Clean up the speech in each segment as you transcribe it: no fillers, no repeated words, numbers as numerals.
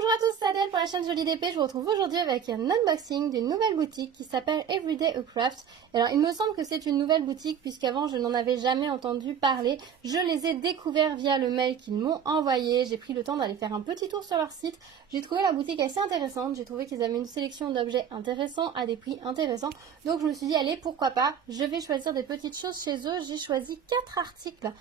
Bonjour à tous, c'est Adèle pour la chaîne Jolie DP. Je vous retrouve aujourd'hui avec un unboxing d'une nouvelle boutique qui s'appelle Everyday a Craft. Alors il me semble que c'est une nouvelle boutique puisqu'avant je n'en avais jamais entendu parler. Je les ai découverts via le mail qu'ils m'ont envoyé. J'ai pris le temps d'aller faire un petit tour sur leur site. J'ai trouvé la boutique assez intéressante. J'ai trouvé qu'ils avaient une sélection d'objets intéressants à des prix intéressants. Donc je me suis dit allez pourquoi pas, je vais choisir des petites choses chez eux. J'ai choisi 4 articles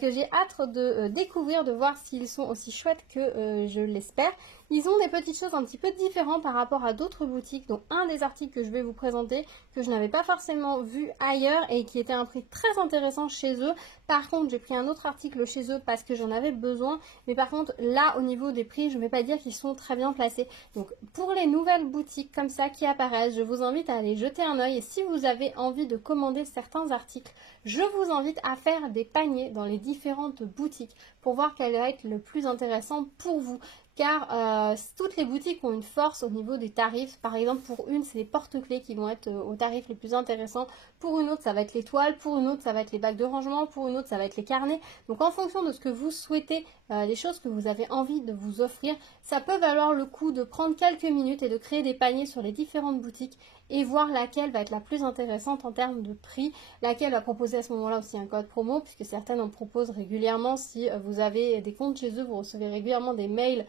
que j'ai hâte de découvrir, de voir s'ils sont aussi chouettes que je l'espère. Ils ont des petites choses un petit peu différentes par rapport à d'autres boutiques, dont un des articles que je vais vous présenter, que je n'avais pas forcément vu ailleurs et qui était à un prix très intéressant chez eux. Par contre, j'ai pris un autre article chez eux parce que j'en avais besoin, mais par contre, là, au niveau des prix, je ne vais pas dire qu'ils sont très bien placés. Donc, pour les nouvelles boutiques comme ça qui apparaissent, je vous invite à aller jeter un œil et si vous avez envie de commander certains articles, je vous invite à faire des paniers dans les différentes boutiques pour voir quel va être le plus intéressant pour vous. Car toutes les boutiques ont une force au niveau des tarifs. Par exemple, pour une, c'est les porte-clés qui vont être aux tarifs les plus intéressants. Pour une autre, ça va être les toiles. Pour une autre, ça va être les bacs de rangement. Pour une autre, ça va être les carnets. Donc, en fonction de ce que vous souhaitez, les choses que vous avez envie de vous offrir, ça peut valoir le coup de prendre quelques minutes et de créer des paniers sur les différentes boutiques et voir laquelle va être la plus intéressante en termes de prix, laquelle va proposer à ce moment-là aussi un code promo, puisque certaines en proposent régulièrement. Si vous avez des comptes chez eux, vous recevez régulièrement des mails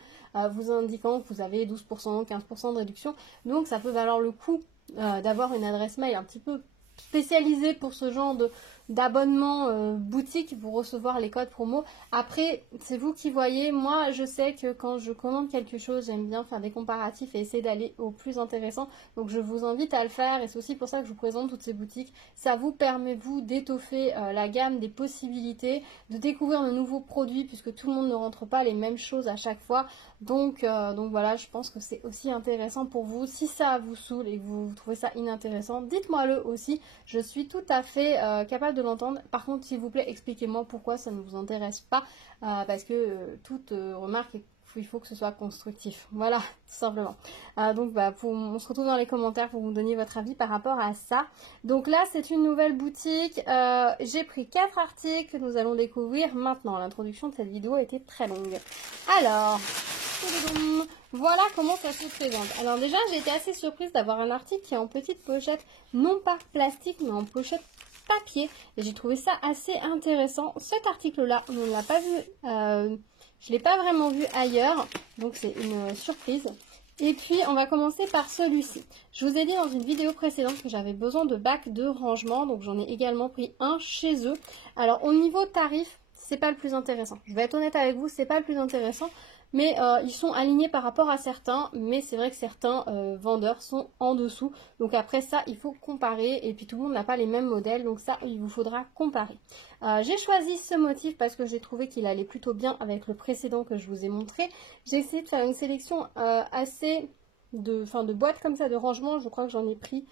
vous indiquant que vous avez 12%, 15% de réduction. Donc ça peut valoir le coup d'avoir une adresse mail un petit peu spécialisée pour ce genre d'abonnement boutique pour recevoir les codes promo. Après, c'est vous qui voyez. Moi, je sais que quand je commande quelque chose, j'aime bien faire des comparatifs et essayer d'aller au plus intéressant. Donc, je vous invite à le faire et c'est aussi pour ça que je vous présente toutes ces boutiques. Ça vous permet, vous, d'étoffer la gamme des possibilités, de découvrir de nouveaux produits puisque tout le monde ne rentre pas les mêmes choses à chaque fois. Donc voilà, je pense que c'est aussi intéressant pour vous. Si ça vous saoule et que vous trouvez ça inintéressant, dites-moi le aussi. Je suis tout à fait capable de l'entendre. Par contre, s'il vous plaît, expliquez-moi pourquoi ça ne vous intéresse pas. Parce que toute remarque, il faut que ce soit constructif. Voilà, tout simplement. On se retrouve dans les commentaires pour vous donner votre avis par rapport à ça. Donc là, c'est une nouvelle boutique. J'ai pris 4 articles que nous allons découvrir maintenant. L'introduction de cette vidéo a été très longue. Alors, voilà comment ça se présente. Alors déjà, j'ai été assez surprise d'avoir un article qui est en petite pochette, non pas plastique, mais en pochette papier. Et j'ai trouvé ça assez intéressant. Cet article-là, on ne l'a pas vu, je ne l'ai pas vraiment vu ailleurs, donc c'est une surprise. Et puis, on va commencer par celui-ci. Je vous ai dit dans une vidéo précédente que j'avais besoin de bacs de rangement, donc j'en ai également pris un chez eux. Alors, au niveau tarif, c'est pas le plus intéressant. Je vais être honnête avec vous, c'est pas le plus intéressant. Mais ils sont alignés par rapport à certains, mais c'est vrai que certains vendeurs sont en dessous. Donc après ça, il faut comparer et puis tout le monde n'a pas les mêmes modèles, donc ça, il vous faudra comparer. J'ai choisi ce motif parce que j'ai trouvé qu'il allait plutôt bien avec le précédent que je vous ai montré. J'ai essayé de faire une sélection assez de boîtes comme ça de rangement. Je crois que j'en ai pris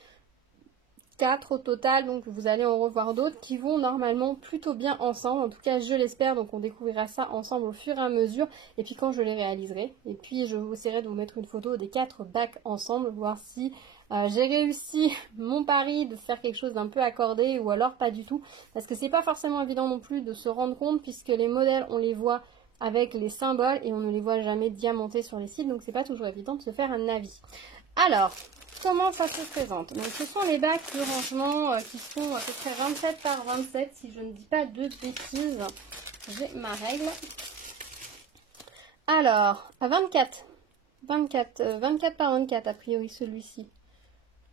4 au total, donc vous allez en revoir d'autres qui vont normalement plutôt bien ensemble, en tout cas je l'espère, donc on découvrira ça ensemble au fur et à mesure, et puis quand je les réaliserai, et puis je vous essaierai de vous mettre une photo des 4 bacs ensemble, voir si j'ai réussi mon pari de faire quelque chose d'un peu accordé, ou alors pas du tout, parce que c'est pas forcément évident non plus de se rendre compte, puisque les modèles on les voit avec les symboles, et on ne les voit jamais diamantés sur les sites, donc c'est pas toujours évident de se faire un avis. Alors, comment ça se présente? Donc, ce sont les bacs de rangement qui font à peu près 27 par 27, si je ne dis pas de bêtises. J'ai ma règle. Alors, à 24 par 24 a priori celui-ci.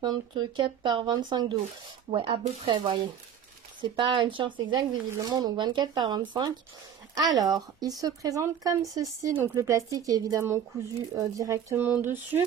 24 par 25 de haut. Ouais, à peu près, vous voyez. C'est pas une science exacte visiblement, donc 24 par 25. Alors, il se présente comme ceci. Donc le plastique est évidemment cousu directement dessus.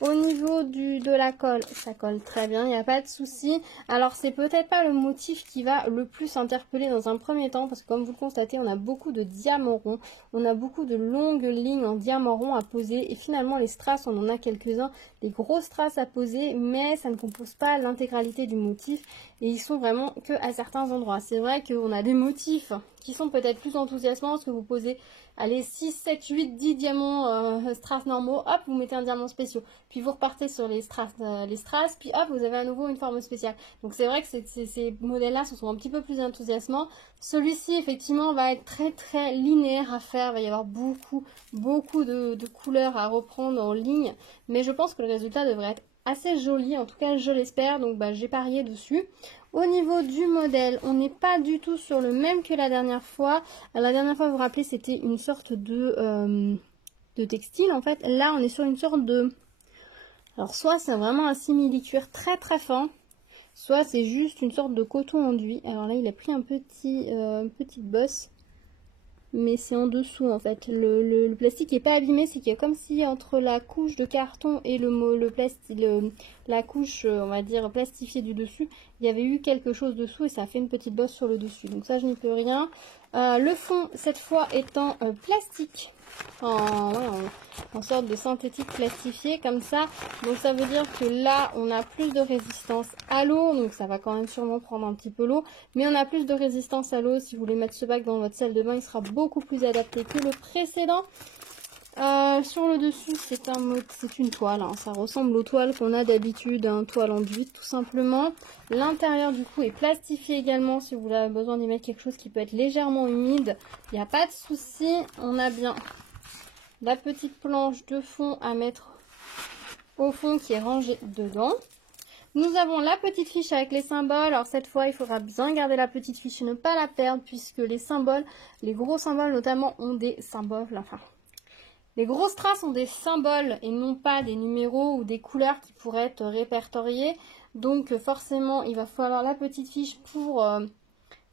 Au niveau de la colle, ça colle très bien, il n'y a pas de souci. Alors c'est peut-être pas le motif qui va le plus interpeller dans un premier temps, parce que comme vous le constatez, on a beaucoup de diamants ronds. On a beaucoup de longues lignes en diamants ronds à poser. Et finalement les strass, on en a quelques-uns, des grosses strass à poser, mais ça ne compose pas l'intégralité du motif. Et ils sont vraiment que à certains endroits. C'est vrai qu'on a des motifs qui sont peut-être plus enthousiasmants, parce que vous posez, allez, 6, 7, 8, 10 diamants strass normaux, hop, vous mettez un diamant spécial. Puis vous repartez sur les strass, puis hop, vous avez à nouveau une forme spéciale. Donc c'est vrai que ces modèles-là sont un petit peu plus enthousiasmants. Celui-ci, effectivement, va être très très linéaire à faire. Il va y avoir beaucoup de couleurs à reprendre en ligne. Mais je pense que le résultat devrait être assez joli, en tout cas je l'espère, donc j'ai parié dessus. Au niveau du modèle, on n'est pas du tout sur le même que la dernière fois. La dernière fois, vous vous rappelez, c'était une sorte de textile en fait. Là, on est sur une sorte de... Alors soit c'est vraiment un simili-cuir très très fin, soit c'est juste une sorte de coton enduit. Alors là, il a pris une petite bosse. Mais c'est en dessous en fait. Le plastique n'est pas abîmé, c'est qu'il y a comme si entre la couche de carton et la couche, on va dire, plastifiée du dessus, il y avait eu quelque chose dessous et ça a fait une petite bosse sur le dessus. Donc ça, je n'y peux rien. Le fond, cette fois, est en plastique. En sorte de synthétique plastifié comme ça. Donc ça veut dire que là on a plus de résistance à l'eau, donc ça va quand même sûrement prendre un petit peu l'eau, mais on a plus de résistance à l'eau. Si vous voulez mettre ce bac dans votre salle de bain, il sera beaucoup plus adapté que le précédent. Sur le dessus, c'est une toile, hein. Ça ressemble aux toiles qu'on a d'habitude, une toile enduite tout simplement. L'intérieur du coup est plastifié également. Si vous avez besoin d'y mettre quelque chose qui peut être légèrement humide, il n'y a pas de souci. On a bien la petite planche de fond à mettre au fond qui est rangée dedans. Nous avons la petite fiche avec les symboles. Alors cette fois, il faudra bien garder la petite fiche et ne pas la perdre, puisque les symboles, les gros symboles notamment, ont des symboles. Enfin, les grosses strass ont des symboles et non pas des numéros ou des couleurs qui pourraient être répertoriées. Donc forcément, il va falloir la petite fiche pour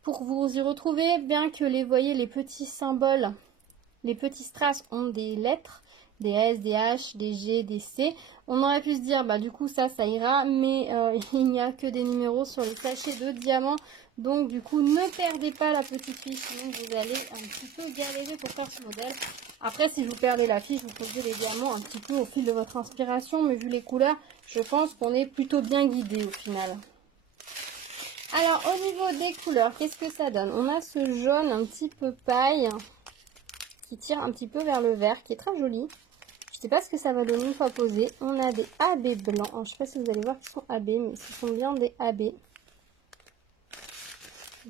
vous y retrouver. Bien que les petits symboles, les petits strass ont des lettres, des S, des H, des G, des C. On aurait pu se dire, bah du coup ça ira, mais il n'y a que des numéros sur les sachets de diamants. Donc du coup, ne perdez pas la petite fiche, sinon vous allez un petit peu galérer pour faire ce modèle. Après, si vous perdez la fiche, vous posez les diamants un petit peu au fil de votre inspiration, mais vu les couleurs, je pense qu'on est plutôt bien guidé au final. Alors, au niveau des couleurs, qu'est-ce que ça donne? On a ce jaune un petit peu paille qui tire un petit peu vers le vert, qui est très joli. Je ne sais pas ce que ça va donner une fois posé. On a des AB blancs. Alors, je ne sais pas si vous allez voir qu'ils sont AB, mais ce sont bien des AB.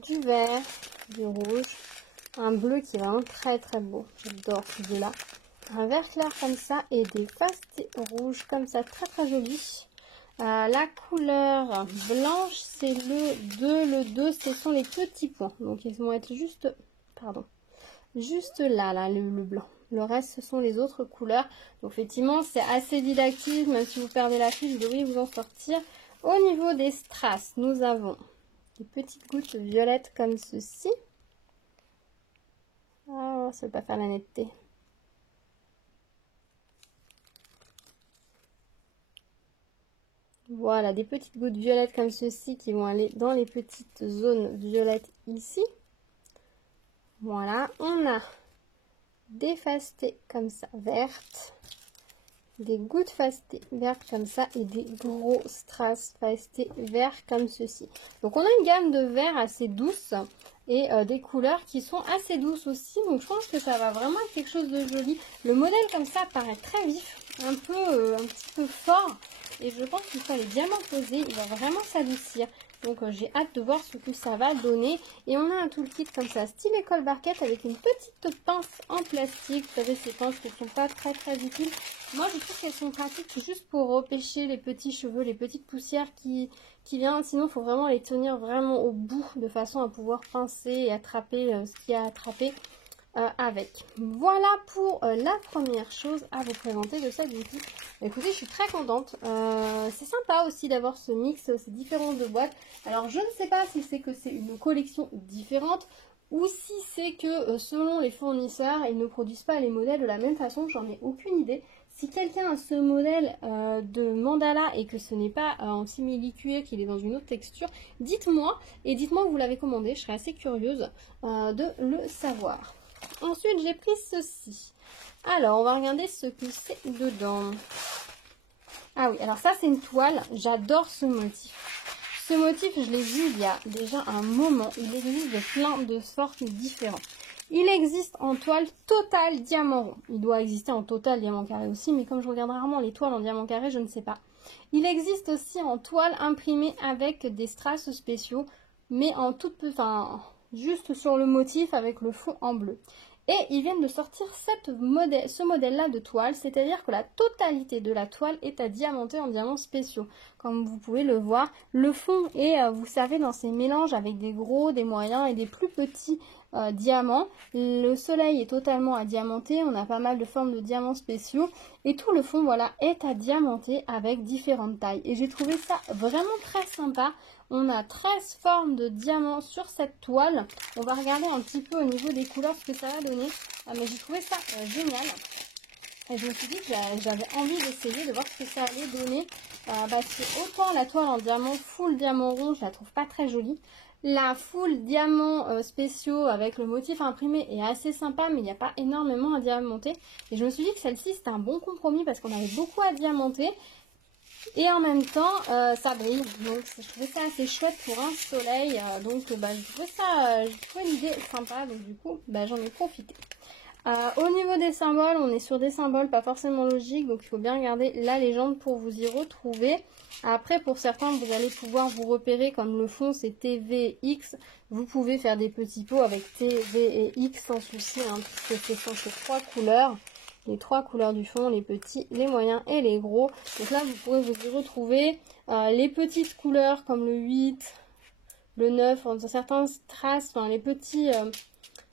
Du vert, du rouge, un bleu qui est vraiment très très beau. J'adore ce bleu-là. Un vert clair comme ça et des fastés rouges comme ça, très très joli. La couleur blanche, c'est le 2. Le 2, ce sont les petits points. Donc, ils vont être juste là, le blanc. Le reste, ce sont les autres couleurs. Donc, effectivement, c'est assez didactique. Même si vous perdez la fiche, vous devriez vous en sortir. Au niveau des strass, nous avons des petites gouttes violettes comme ceci. Ah, ça ne veut pas faire la netteté. Voilà, des petites gouttes violettes comme ceci qui vont aller dans les petites zones violettes ici. Voilà, on a des fastées comme ça, vertes. Des gouttes fastées vertes comme ça et des gros strass fastés verts comme ceci. Donc on a une gamme de verts assez douce et des couleurs qui sont assez douces aussi. Donc je pense que ça va vraiment être quelque chose de joli. Le modèle comme ça paraît très vif, un petit peu fort. Et je pense qu'une fois les diamants posés, il va vraiment s'adoucir. Donc j'ai hâte de voir ce que ça va donner. Et on a un toolkit comme ça, style école barquette, avec une petite pince en plastique. Vous savez, ces pinces qui ne sont pas très très utiles. Moi, je trouve qu'elles sont pratiques juste pour repêcher les petits cheveux, les petites poussières qui viennent. Sinon, il faut vraiment les tenir vraiment au bout de façon à pouvoir pincer et attraper ce qu'il y a à attraper avec. Voilà pour la première chose à vous présenter de cette boutique. Écoutez, je suis très contente. C'est sympa aussi d'avoir ce mix, ces différentes de boîtes. Alors, je ne sais pas si c'est que c'est une collection différente ou si c'est que selon les fournisseurs, ils ne produisent pas les modèles de la même façon. J'en ai aucune idée. Si quelqu'un a ce modèle de mandala et que ce n'est pas en simili-cuir, qu'il est dans une autre texture, dites-moi et dites-moi où vous l'avez commandé. Je serais assez curieuse de le savoir. Ensuite, j'ai pris ceci. Alors, on va regarder ce que c'est dedans. Ah oui, alors ça, c'est une toile. J'adore ce motif. Ce motif, je l'ai vu il y a déjà un moment. Il existe de plein de sortes différentes. Il existe en toile totale diamant rond. Il doit exister en total diamant carré aussi, mais comme je regarde rarement les toiles en diamant carré, je ne sais pas. Il existe aussi en toile imprimée avec des strass spéciaux, mais en juste sur le motif avec le fond en bleu. Et ils viennent de sortir ce modèle-là de toile, c'est-à-dire que la totalité de la toile est à diamanter en diamants spéciaux. Comme vous pouvez le voir, le fond est, vous savez, dans ces mélanges avec des gros, des moyens et des plus petits diamants. Le soleil est totalement à diamanter, on a pas mal de formes de diamants spéciaux. Et tout le fond, voilà, est à diamanter avec différentes tailles. Et j'ai trouvé ça vraiment très sympa. On a 13 formes de diamants sur cette toile. On va regarder un petit peu au niveau des couleurs ce que ça va donner. Mais j'ai trouvé ça génial. Et je me suis dit que j'avais envie d'essayer de voir ce que ça allait donner. Parce que autant la toile en diamant, full diamant rond, je la trouve pas très jolie. La full diamants spéciaux avec le motif imprimé est assez sympa, mais il n'y a pas énormément à diamanter. Et je me suis dit que celle-ci, c'était un bon compromis parce qu'on avait beaucoup à diamanter. Et en même temps, ça brille. Donc, je trouvais ça assez chouette pour un soleil. J'ai trouvé l'idée sympa. Donc, du coup, j'en ai profité. Au niveau des symboles, on est sur des symboles pas forcément logiques. Donc, il faut bien regarder la légende pour vous y retrouver. Après, pour certains, vous allez pouvoir vous repérer comme le fond, c'est TVX. Vous pouvez faire des petits pots avec TV et X sans souci, hein, puisque ce sont ces 3 couleurs. Les 3 couleurs du fond, les petits, les moyens et les gros. Donc là, vous pourrez vous y retrouver. Les petites couleurs comme le 8, le 9, dans certains strass,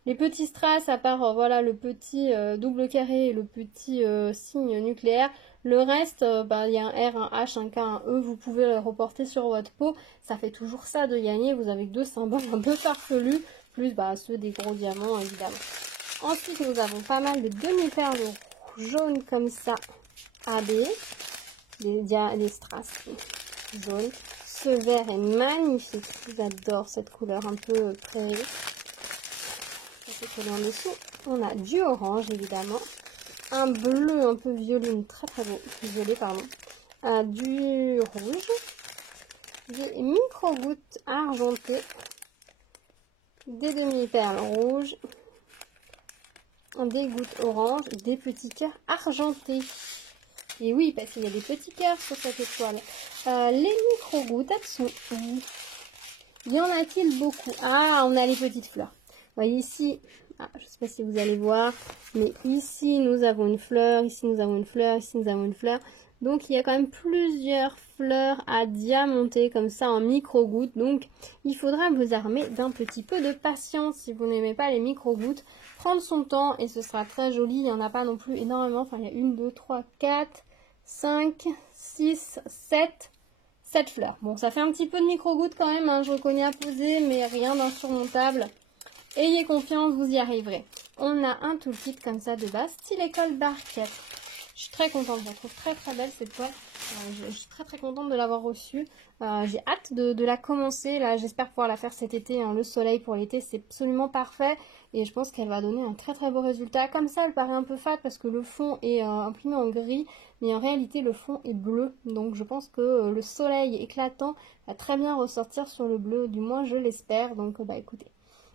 les petits strass, à part voilà, le petit double carré et le petit signe nucléaire. Le reste, il y a un R, un H, un K, un E. Vous pouvez le reporter sur votre peau. Ça fait toujours ça de gagner. Vous avez 2 symboles un peu farfelus, plus ceux des gros diamants, évidemment. Ensuite, nous avons pas mal de demi-perles jaunes comme ça, AB, des strass jaunes. Ce vert est magnifique, j'adore cette couleur un peu prairie. En dessous, on a du orange évidemment, un bleu un peu violet, très très beau, violet pardon, du rouge, des micro-gouttes argentées, des demi-perles rouges, des gouttes oranges, des petits cœurs argentés. Et oui, parce qu'il y a des petits cœurs sur cette étoile. Les micro-gouttes, elles sont où? Y en a-t-il beaucoup? Ah, on a les petites fleurs. Vous voyez ici, je ne sais pas si vous allez voir, mais ici nous avons une fleur, ici nous avons une fleur, ici nous avons une fleur. Donc il y a quand même plusieurs fleurs à diamanter comme ça en micro-gouttes. Donc il faudra vous armer d'un petit peu de patience si vous n'aimez pas les micro-gouttes. Prendre son temps et ce sera très joli. Il n'y en a pas non plus énormément. Enfin, il y a 1, 2, 3, 4, 5, 6, 7 fleurs. Bon, ça fait un petit peu de micro-gouttes quand même, hein, je reconnais à poser, mais rien d'insurmontable. Ayez confiance, vous y arriverez. On a un toolkit comme ça de base, style école barquette. Je suis très contente, je la trouve très très belle cette toile. Je suis très très contente de l'avoir reçue. J'ai hâte de la commencer. Là, j'espère pouvoir la faire cet été. Hein. Le soleil pour l'été, c'est absolument parfait. Et je pense qu'elle va donner un très très beau résultat. Comme ça, elle paraît un peu fade parce que le fond est imprimé en gris. Mais en réalité, le fond est bleu. Donc je pense que le soleil éclatant va très bien ressortir sur le bleu. Du moins, je l'espère. Donc écoutez,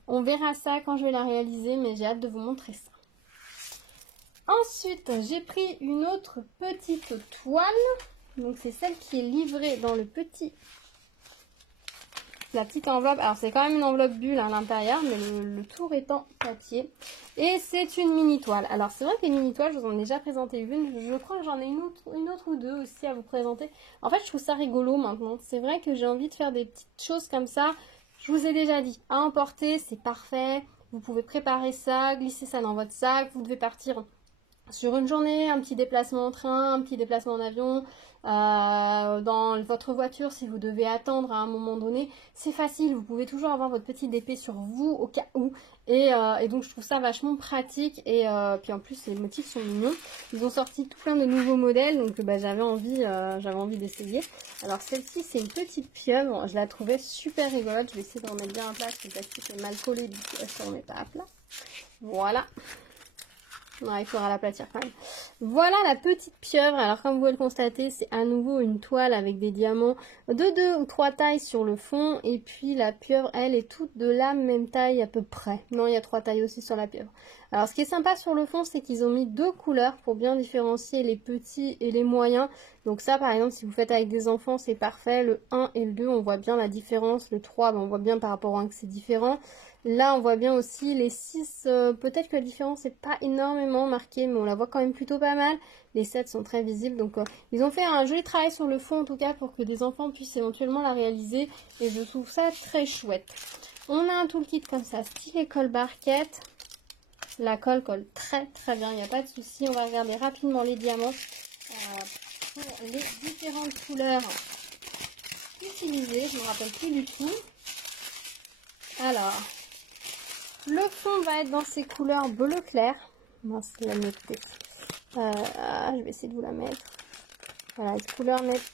on verra ça quand je vais la réaliser. Mais j'ai hâte de vous montrer ça. Ensuite, j'ai pris une autre petite toile. Donc c'est celle qui est livrée dans la petite enveloppe. Alors c'est quand même une enveloppe bulle à l'intérieur, mais le tour est en papier. Et c'est une mini toile. Alors c'est vrai que les mini toiles, je vous en ai déjà présenté une. Je crois que j'en ai une autre ou deux aussi à vous présenter. En fait, je trouve ça rigolo maintenant. C'est vrai que j'ai envie de faire des petites choses comme ça. Je vous ai déjà dit, à emporter, c'est parfait. Vous pouvez préparer ça, glisser ça dans votre sac. Vous devez partir sur une journée, un petit déplacement en train, un petit déplacement en avion, dans votre voiture si vous devez attendre à un moment donné, c'est facile, vous pouvez toujours avoir votre petite épée sur vous au cas où, et donc je trouve ça vachement pratique, et puis en plus les motifs sont mignons. Ils ont sorti tout plein de nouveaux modèles, donc j'avais envie d'essayer. Alors celle-ci c'est une petite pieuvre, je la trouvais super rigolote, je vais essayer de remettre bien à plat parce que le plastique est mal collé, du coup elle ne se remet pas à plat. Voilà. Ouais, il faudra l'aplatir quand même. Voilà la petite pieuvre. Alors comme vous pouvez le constater, c'est à nouveau une toile avec des diamants de 2 ou 3 tailles sur le fond. Et puis la pieuvre, elle, est toute de la même taille à peu près. Non, il y a 3 tailles aussi sur la pieuvre. Alors ce qui est sympa sur le fond, c'est qu'ils ont mis 2 couleurs pour bien différencier les petits et les moyens. Donc ça, par exemple, si vous faites avec des enfants, c'est parfait. Le 1 et le 2, on voit bien la différence. Le 3, ben, on voit bien par rapport au 1 que c'est différent. Là, on voit bien aussi les 6, peut-être que la différence n'est pas énormément marquée, mais on la voit quand même plutôt pas mal. Les 7 sont très visibles, donc ils ont fait un joli travail sur le fond, en tout cas, pour que des enfants puissent éventuellement la réaliser, et je trouve ça très chouette. On a un toolkit comme ça, style colle barquette. La colle colle très très bien, il n'y a pas de souci. On va regarder rapidement les diamants pour les différentes couleurs utilisées. Je ne me rappelle plus du tout. Alors... le fond va être dans ces couleurs bleu clair. Mince, la netteté. Je vais essayer de vous la mettre. Voilà, cette couleur nette.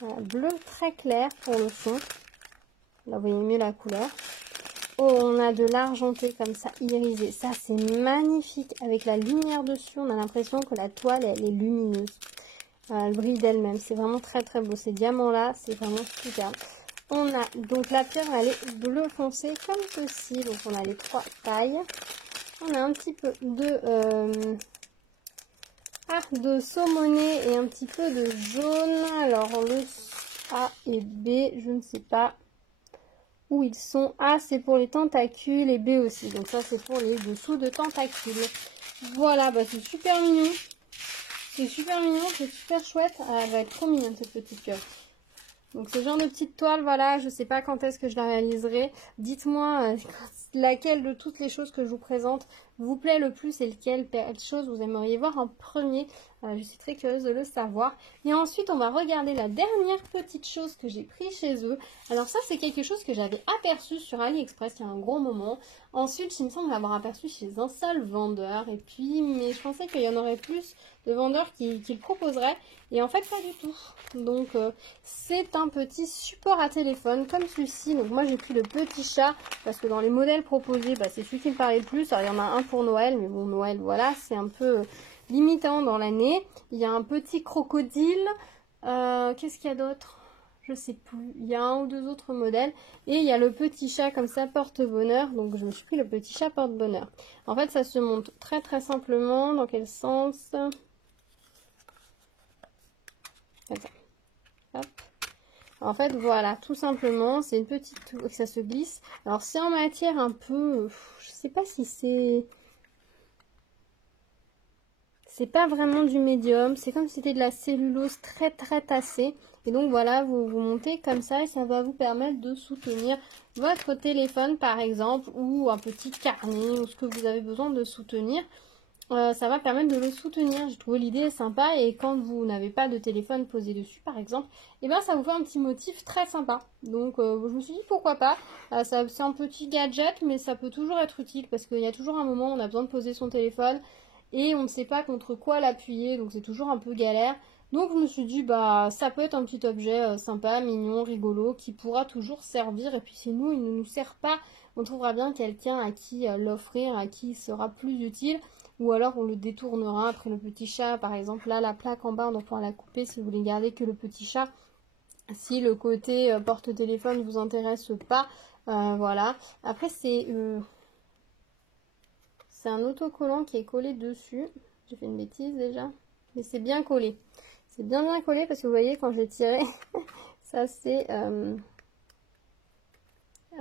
Voilà, bleu très clair pour le fond. Là, vous voyez mieux la couleur. Oh, on a de l'argenté comme ça, irisé. Ça, c'est magnifique. Avec la lumière dessus, on a l'impression que la toile, elle est lumineuse. Voilà, le brille d'elle-même. C'est vraiment très très beau. Ces diamants-là, c'est vraiment super. On a donc la pieuvre, elle est bleu foncé comme ceci. Donc on a les 3 tailles. On a un petit peu de saumoné et un petit peu de jaune. Alors le A et B, je ne sais pas où ils sont. A, c'est pour les tentacules et B aussi. Donc ça, c'est pour les dessous de tentacules. Voilà, bah c'est super mignon. C'est super mignon, c'est super chouette. Ah, elle va être trop mignonne cette petite pieuvre. Donc ce genre de petite toile, voilà, je sais pas quand est-ce que je la réaliserai. Dites-moi laquelle de toutes les choses que je vous présente vous plaît le plus et quelle chose vous aimeriez voir en premier. Je suis très curieuse de le savoir. Et ensuite, on va regarder la dernière petite chose que j'ai pris chez eux. Alors ça, c'est quelque chose que j'avais aperçu sur AliExpress il y a un gros moment. Ensuite, il me semble l'avoir aperçu chez un seul vendeur. Et puis, mais je pensais qu'il y en aurait plus de vendeurs qui le proposeraient. Et en fait, pas du tout. Donc, c'est un petit support à téléphone comme celui-ci. Donc, moi, j'ai pris le petit chat parce que dans les modèles proposés, bah, c'est celui qui me parlait le plus. Alors, il y en a un pour Noël, mais bon, Noël, voilà, c'est un peu limitant dans l'année. Il y a un petit crocodile. Qu'est-ce qu'il y a d'autre? Je sais plus. Il y a un ou deux autres modèles. Et il y a le petit chat comme ça, porte-bonheur. Donc, je me suis pris le petit chat porte-bonheur. En fait, ça se monte très, très simplement. Dans quel sens? Comme ça. Hop. En fait, voilà, tout simplement, c'est une petite tour, ça se glisse. Alors, c'est en matière un peu, je sais pas si c'est pas vraiment du médium, c'est comme si c'était de la cellulose très très tassée. Et donc voilà, vous montez comme ça et ça va vous permettre de soutenir votre téléphone par exemple, ou un petit carnet, ou ce que vous avez besoin de soutenir. Ça va permettre de le soutenir. J'ai trouvé l'idée sympa et quand vous n'avez pas de téléphone posé dessus par exemple, et ben ça vous fait un petit motif très sympa. Donc je me suis dit pourquoi pas. C'est un petit gadget mais ça peut toujours être utile parce qu'il y a toujours un moment où on a besoin de poser son téléphone et on ne sait pas contre quoi l'appuyer, donc c'est toujours un peu galère. Donc je me suis dit bah ça peut être un petit objet sympa, mignon, rigolo qui pourra toujours servir et puis si nous il ne nous sert pas, on trouvera bien quelqu'un à qui l'offrir, à qui il sera plus utile. Ou alors on le détournera après le petit chat. Par exemple, là, la plaque en bas, on va pouvoir la couper si vous voulez garder que le petit chat. Si le côté porte-téléphone ne vous intéresse pas, voilà. Après, c'est un autocollant qui est collé dessus. J'ai fait une bêtise déjà. Mais c'est bien collé. C'est bien collé parce que vous voyez, quand j'ai tiré, ça c'est...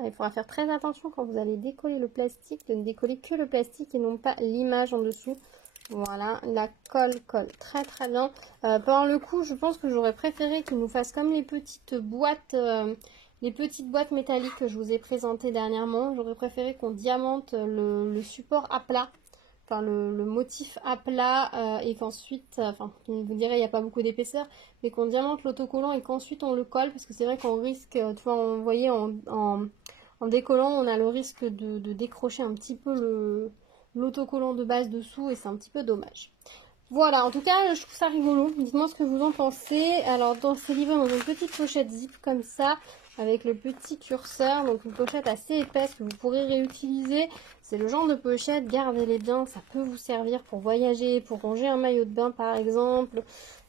il faudra faire très attention quand vous allez décoller le plastique, de ne décoller que le plastique et non pas l'image en dessous. Voilà, la colle colle très très bien. Pendant le coup, je pense que j'aurais préféré qu'il nous fasse comme les petites boîtes métalliques que je vous ai présentées dernièrement. J'aurais préféré qu'on diamante le support à plat, enfin le motif à plat et qu'ensuite, vous direz il n'y a pas beaucoup d'épaisseur, mais qu'on diamante l'autocollant et qu'ensuite on le colle parce que c'est vrai qu'on risque, vous voyez en décollant, on a le risque de décrocher un petit peu l'autocollant de base dessous et c'est un petit peu dommage. Voilà, en tout cas, je trouve ça rigolo. Dites-moi ce que vous en pensez. Alors, c'est livré dans une petite pochette zip comme ça. avec le petit curseur, donc une pochette assez épaisse que vous pourrez réutiliser. C'est le genre de pochette, gardez-les bien, ça peut vous servir pour voyager, pour ranger un maillot de bain par exemple.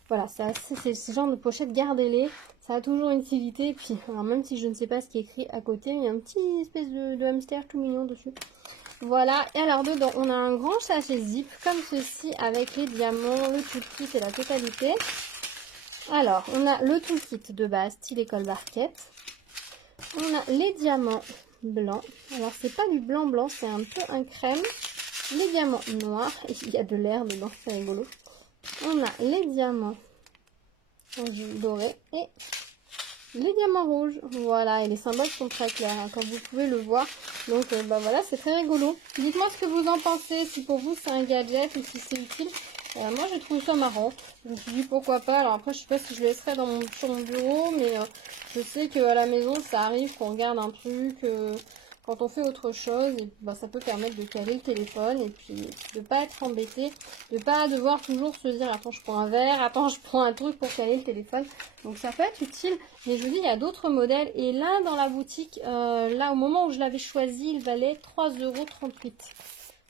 Voilà, c'est ce genre de pochette, gardez-les, ça a toujours une utilité. Et puis, alors même si je ne sais pas ce qui est écrit à côté, il y a un petit espèce de hamster tout mignon dessus. Voilà, et alors dedans, on a un grand sachet zip, comme ceci, avec les diamants, le toolkit et la totalité. Alors, on a le toolkit de base, style école barquette. On a les diamants blancs. Alors, c'est pas du blanc, c'est un peu un crème. Les diamants noirs, et il y a de l'air dedans, c'est rigolo. On a les diamants dorés et les diamants rouges. Voilà, et les symboles sont très clairs, hein, comme vous pouvez le voir. Donc, bah voilà, c'est très rigolo. Dites-moi ce que vous en pensez, si pour vous c'est un gadget ou si c'est utile. Moi, j'ai trouvé ça marrant. Je me suis dit pourquoi pas. Alors après, je sais pas si je le laisserai sur mon bureau, mais je sais qu'à la maison, ça arrive qu'on regarde un truc quand on fait autre chose. Et bah, ça peut permettre de caler le téléphone et puis de pas être embêté, de pas devoir toujours se dire attends, je prends un verre, attends, je prends un truc pour caler le téléphone. Donc ça peut être utile. Mais je vous dis, il y a d'autres modèles. Et là, dans la boutique, là, au moment où je l'avais choisi, il valait 3,38 €.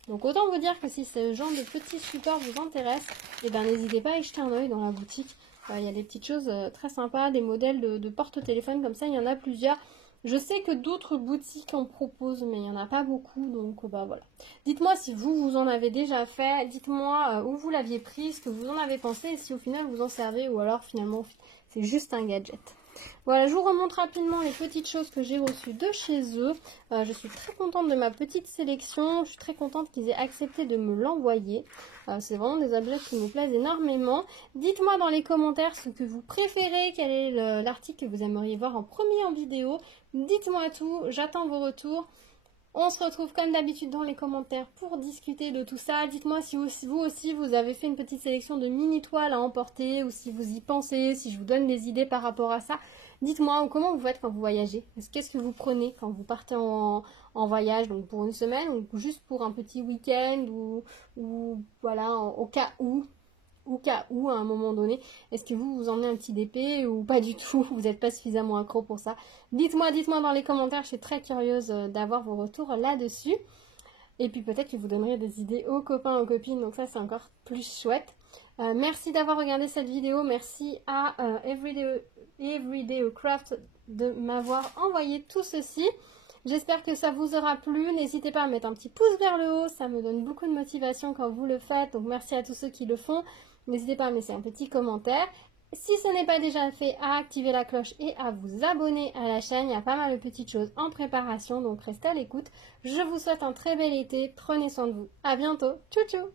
Donc autant vous dire que si ce genre de petit support vous intéresse, eh ben, n'hésitez pas à y jeter un oeil dans la boutique. Il y a des petites choses très sympas, des modèles de porte-téléphone comme ça, il y en a plusieurs. Je sais que d'autres boutiques en proposent, mais il n'y en a pas beaucoup, donc bah voilà. Dites-moi si vous en avez déjà fait, dites-moi où vous l'aviez pris, ce que vous en avez pensé, et si au final vous en servez, ou alors finalement c'est juste un gadget. Voilà, je vous remontre rapidement les petites choses que j'ai reçues de chez eux. Je suis très contente de ma petite sélection. Je suis très contente qu'ils aient accepté de me l'envoyer. C'est vraiment des objets qui me plaisent énormément. Dites-moi dans les commentaires ce que vous préférez, quel est l'article que vous aimeriez voir en premier en vidéo. Dites-moi tout, j'attends vos retours. On se retrouve comme d'habitude dans les commentaires pour discuter de tout ça. Dites-moi si vous aussi vous avez fait une petite sélection de mini toiles à emporter ou si vous y pensez, si je vous donne des idées par rapport à ça. Dites-moi comment vous faites quand vous voyagez. Qu'est-ce que vous prenez quand vous partez en voyage, donc pour une semaine ou juste pour un petit week-end ou voilà, au cas où à un moment donné, est-ce que vous emmenez un petit DP ou pas du tout, vous n'êtes pas suffisamment accro pour ça. Dites-moi dans les commentaires, je suis très curieuse d'avoir vos retours là-dessus. Et puis peut-être que vous donnerez des idées aux copains, aux copines, donc ça c'est encore plus chouette. Merci d'avoir regardé cette vidéo, merci à Everyday Craft de m'avoir envoyé tout ceci. J'espère que ça vous aura plu, n'hésitez pas à mettre un petit pouce vers le haut, ça me donne beaucoup de motivation quand vous le faites, donc merci à tous ceux qui le font. N'hésitez pas à me laisser un petit commentaire. Si ce n'est pas déjà fait, à activer la cloche et à vous abonner à la chaîne. Il y a pas mal de petites choses en préparation, donc restez à l'écoute. Je vous souhaite un très bel été. Prenez soin de vous. À bientôt. Tchou tchou.